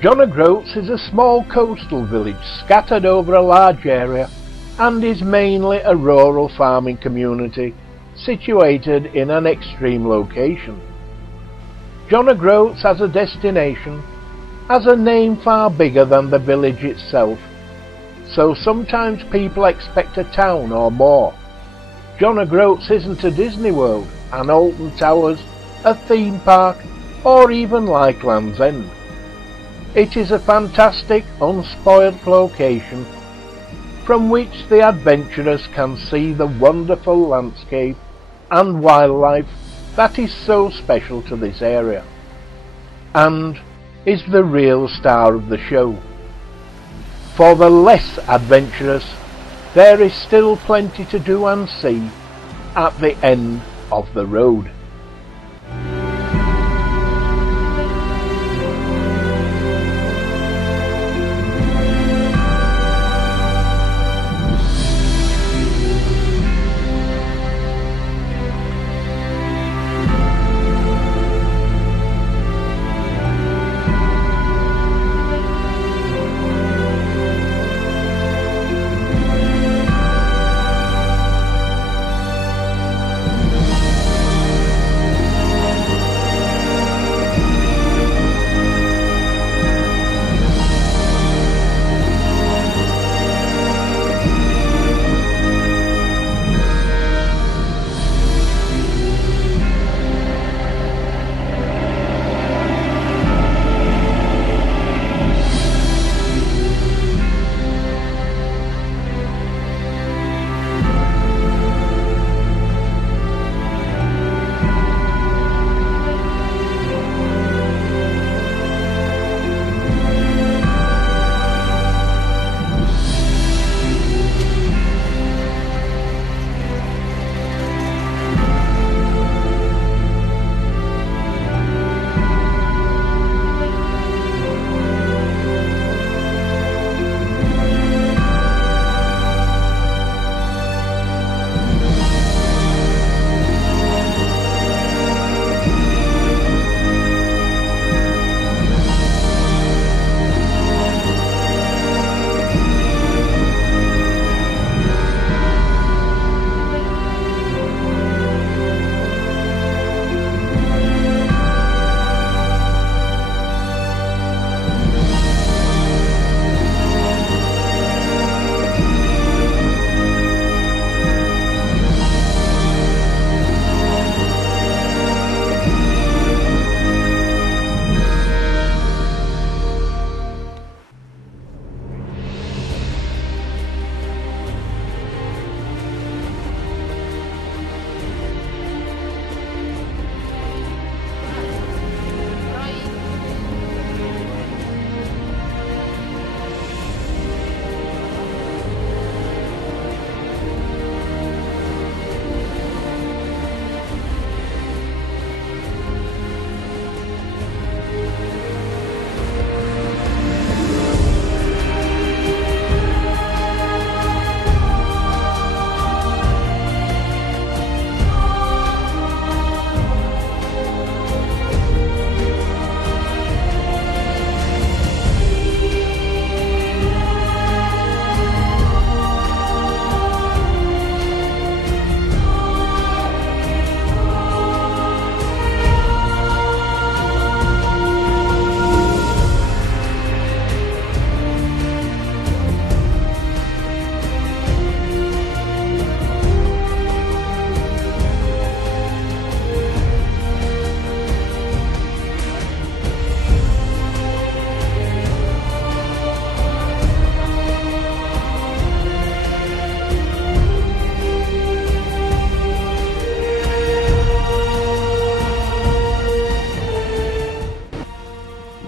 John o' Groats is a small coastal village scattered over a large area and is mainly a rural farming community situated in an extreme location. John o' Groats as a destination has a name far bigger than the village itself, so sometimes people expect a town or more. John o' Groats isn't a Disney World, an Alton Towers, a theme park, or even like Land's End. It is a fantastic, unspoilt location from which the adventurers can see the wonderful landscape and wildlife that is so special to this area, and is the real star of the show. For the less adventurous, there is still plenty to do and see at the end of the road.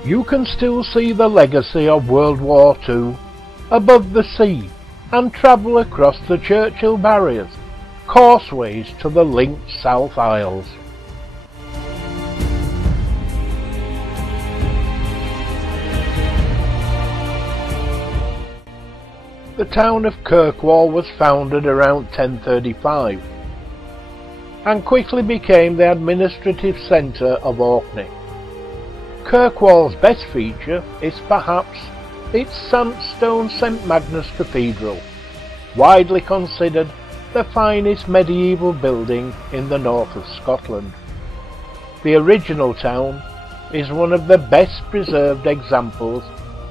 You can still see the legacy of World War II above the sea and travel across the Churchill barriers, causeways to the linked South Isles. The town of Kirkwall was founded around 1035 and quickly became the administrative centre of Orkney. Kirkwall's best feature is perhaps its sandstone St Magnus Cathedral, widely considered the finest medieval building in the north of Scotland. The original town is one of the best preserved examples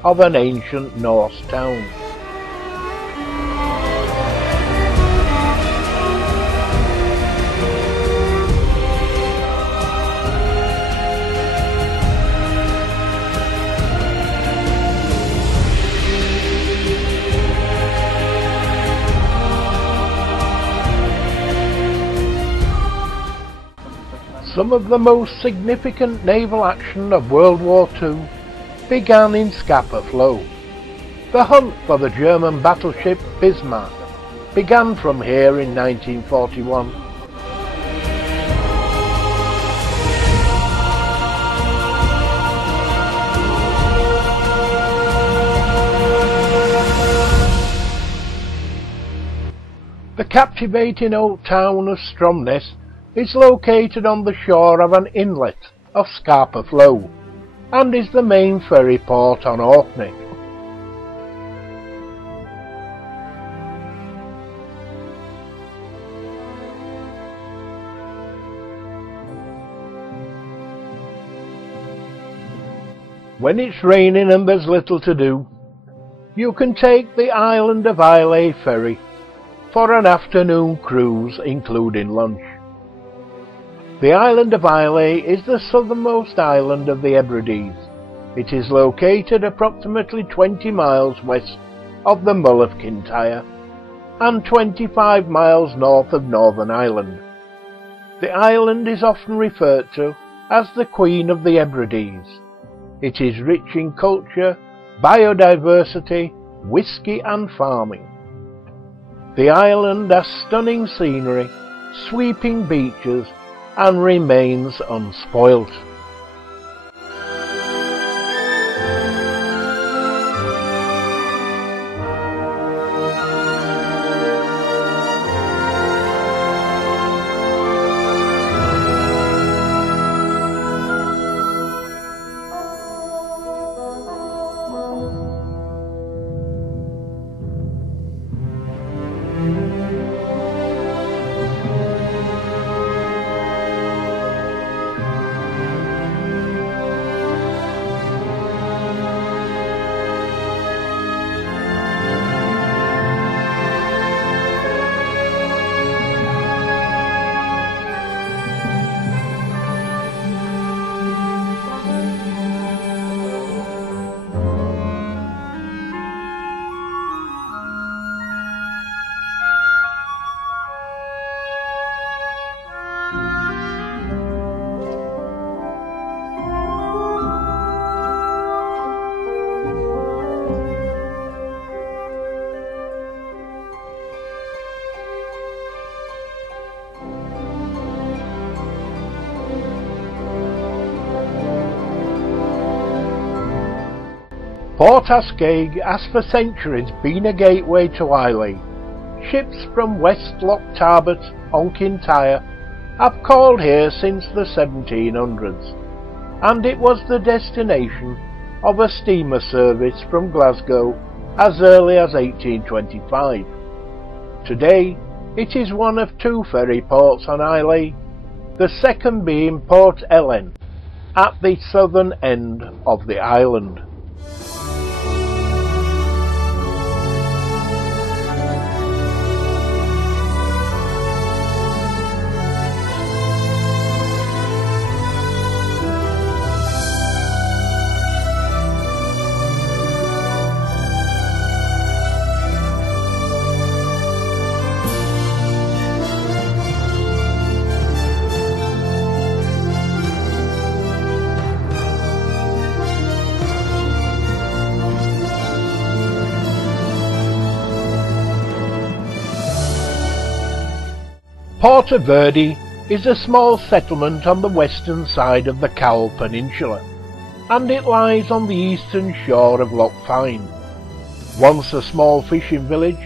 of an ancient Norse town. Some of the most significant naval action of World War II began in Scapa Flow. The hunt for the German battleship Bismarck began from here in 1941. The captivating old town of Stromness is located on the shore of an inlet of Scapa Flow and is the main ferry port on Orkney. When it's raining and there's little to do, you can take the island of Islay ferry for an afternoon cruise including lunch. The island of Islay is the southernmost island of the Hebrides. It is located approximately 20 miles west of the Mull of Kintyre and 25 miles north of Northern Ireland. The island is often referred to as the Queen of the Hebrides. It is rich in culture, biodiversity, whisky and farming. The island has stunning scenery, sweeping beaches, and remains unspoilt. Port Askaig has for centuries been a gateway to Islay. Ships from West Loch Tarbert on Kintyre have called here since the 1700s, and it was the destination of a steamer service from Glasgow as early as 1825. Today it is one of two ferry ports on Islay, the second being Port Ellen at the southern end of the island. Portree is a small settlement on the western side of the Cowal Peninsula, and it lies on the eastern shore of Loch Fyne. Once a small fishing village,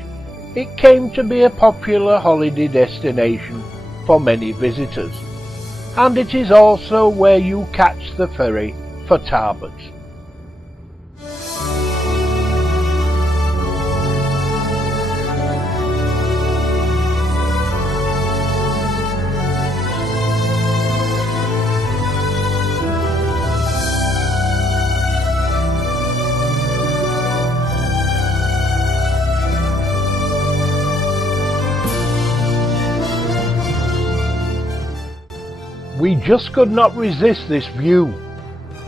it came to be a popular holiday destination for many visitors, and it is also where you catch the ferry for Tarbert. We just could not resist this view.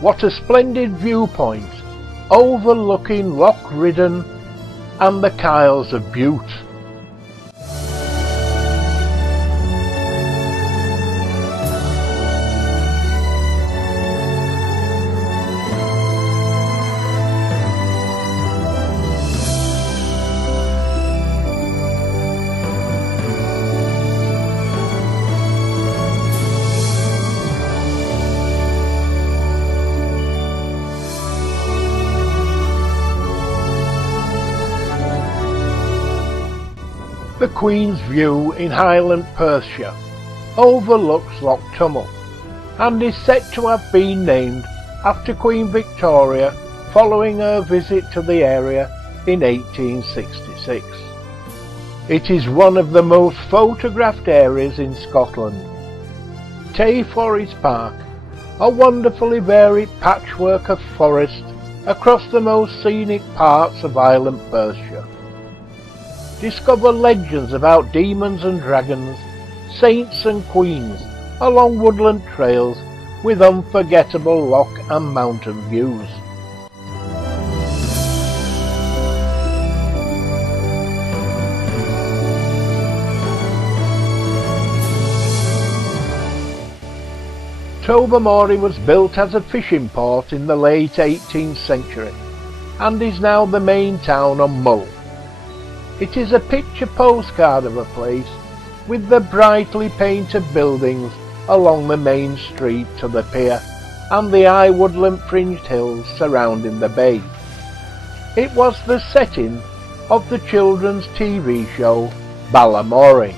What a splendid viewpoint, overlooking Loch Ridden and the Kyles of Bute. The Queen's View in Highland, Perthshire, overlooks Loch Tummel and is said to have been named after Queen Victoria following her visit to the area in 1866. It is one of the most photographed areas in Scotland. Tay Forest Park, a wonderfully varied patchwork of forest across the most scenic parts of Highland, Perthshire. Discover legends about demons and dragons, saints and queens along woodland trails with unforgettable loch and mountain views. Tobermory was built as a fishing port in the late 18th century and is now the main town on Mull. It is a picture postcard of a place with the brightly painted buildings along the main street to the pier and the high woodland fringed hills surrounding the bay. It was the setting of the children's TV show Balamory.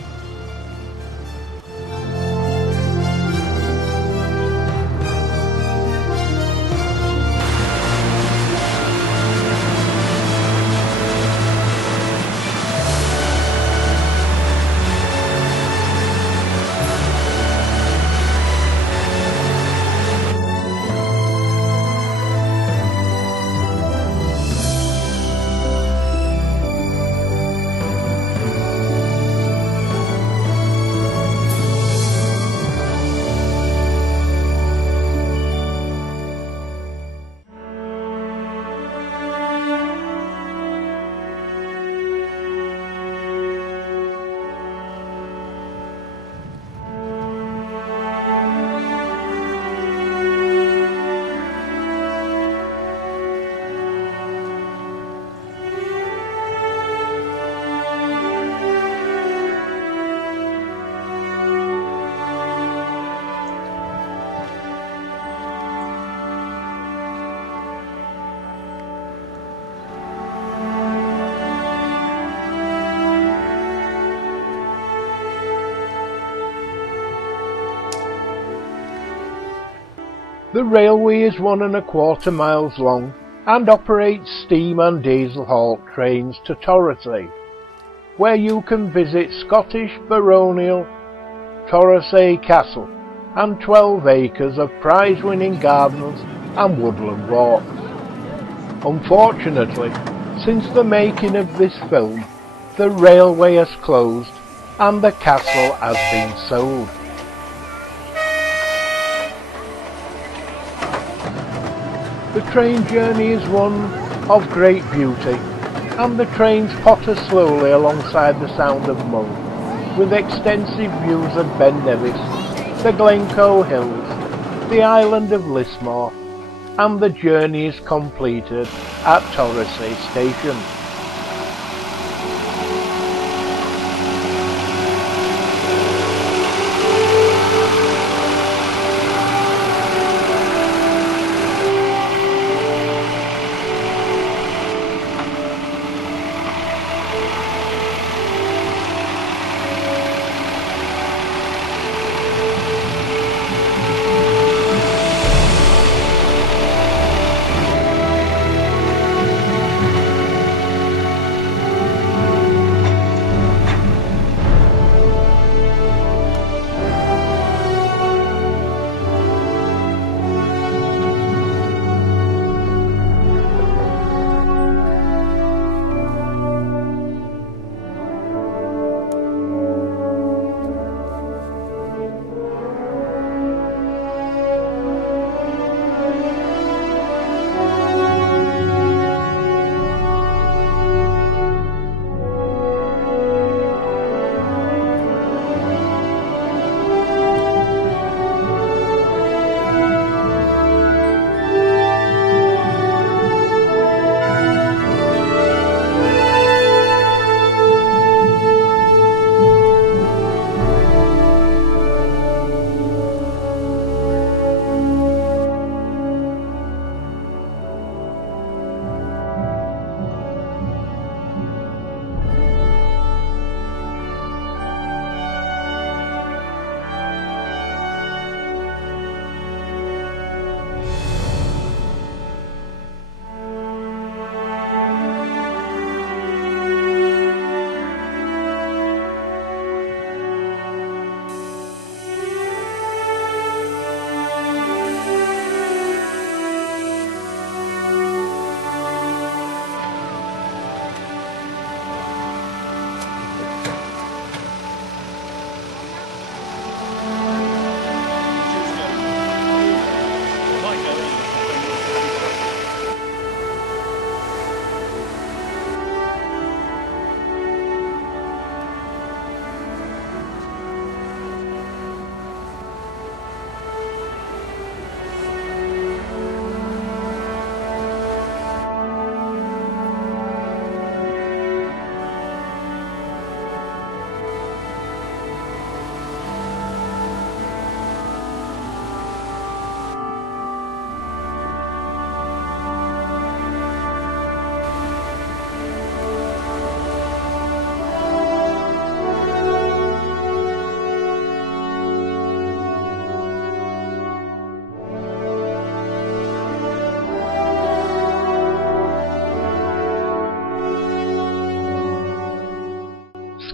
The railway is 1¼ miles long and operates steam and diesel halt trains to Torosay, where you can visit Scottish baronial TOROSAY Castle and 12 acres of prize-winning gardens and woodland walks. Unfortunately, since the making of this film, the railway has closed and the castle has been sold. The train journey is one of great beauty, and the trains potter slowly alongside the Sound of Mull, with extensive views of Ben Nevis, the Glencoe Hills, the island of Lismore, and the journey is completed at Torosay Station.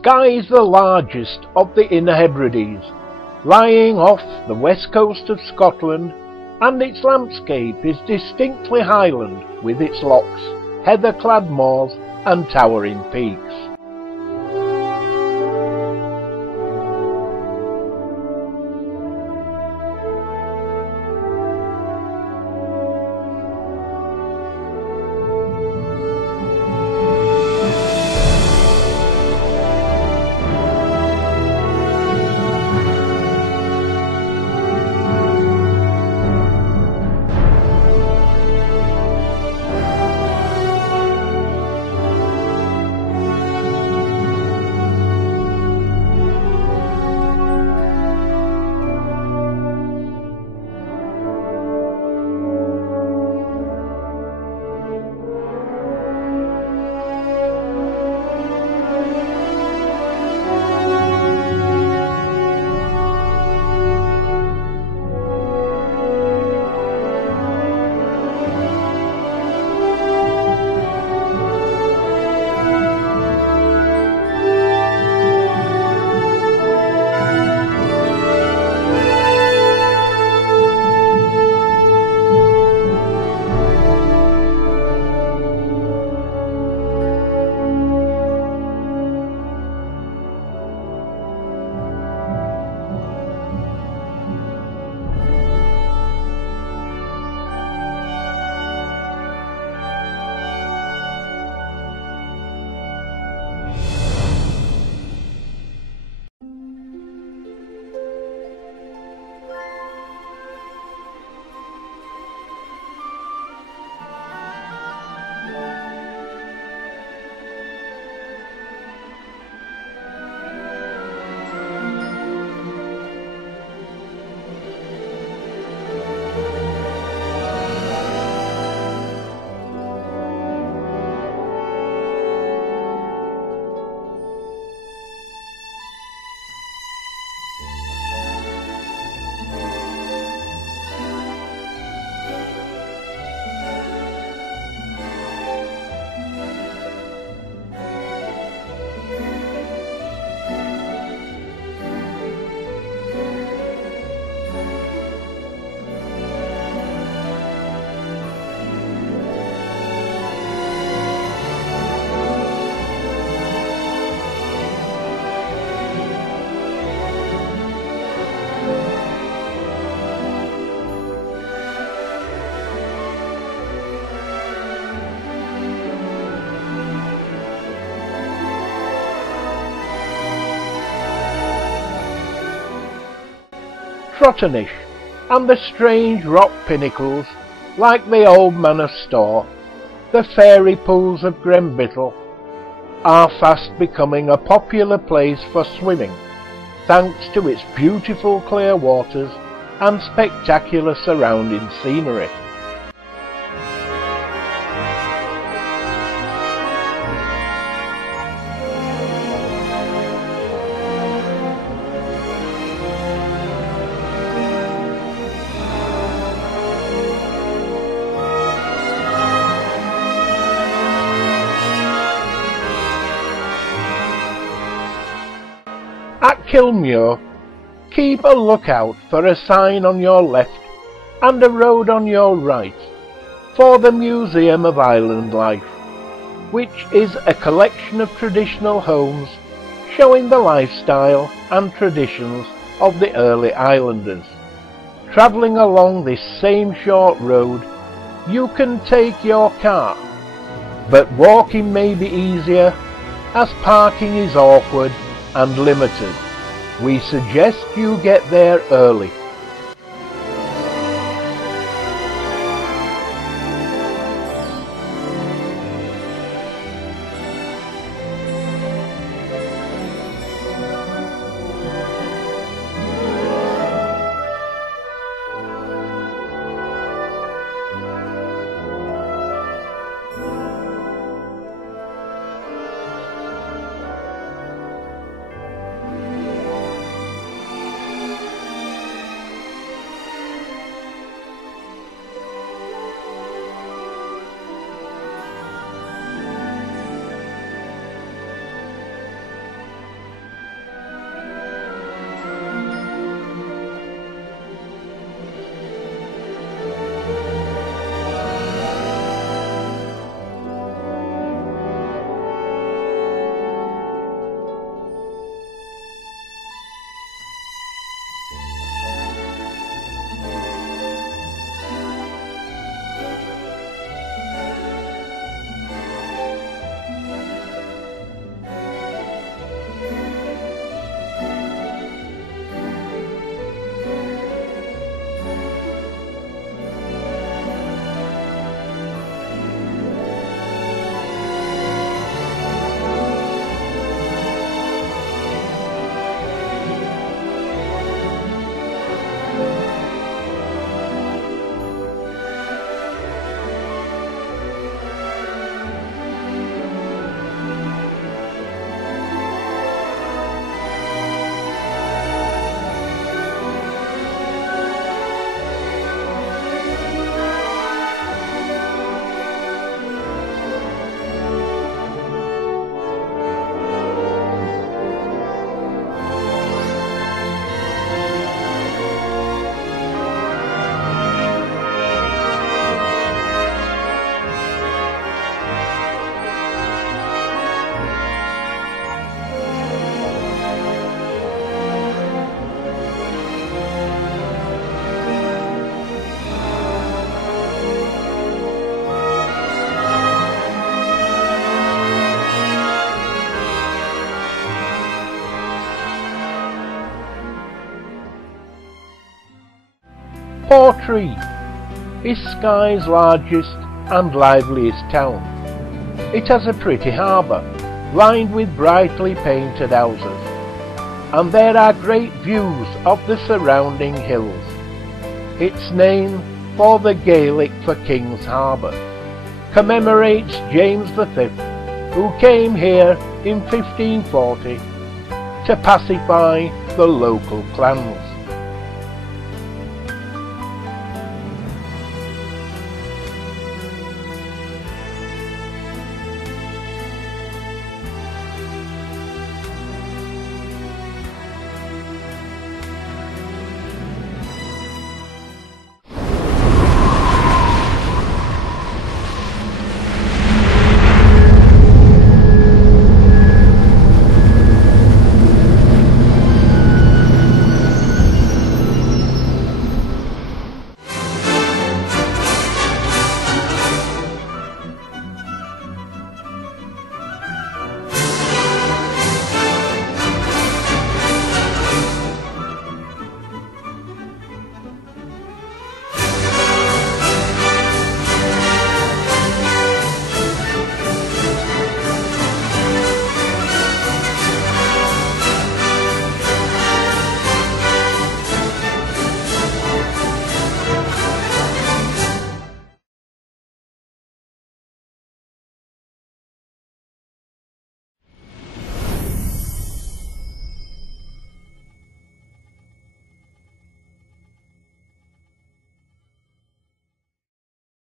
Skye is the largest of the Inner Hebrides, lying off the west coast of Scotland, and its landscape is distinctly Highland with its lochs, heather-clad moors and towering peaks. Trotternish, and the strange rock pinnacles, like the Old Manor Store, the fairy pools of Grembittle, are fast becoming a popular place for swimming, thanks to its beautiful clear waters and spectacular surrounding scenery. At Kilmuir, keep a lookout for a sign on your left and a road on your right for the Museum of Island Life, which is a collection of traditional homes showing the lifestyle and traditions of the early islanders. Travelling along this same short road, you can take your car, but walking may be easier as parking is awkward and limited. We suggest you get there early. Portree is Skye's largest and liveliest town. It has a pretty harbour, lined with brightly painted houses, and there are great views of the surrounding hills. Its name, for the Gaelic for King's Harbour, commemorates James V, who came here in 1540 to pacify the local clans.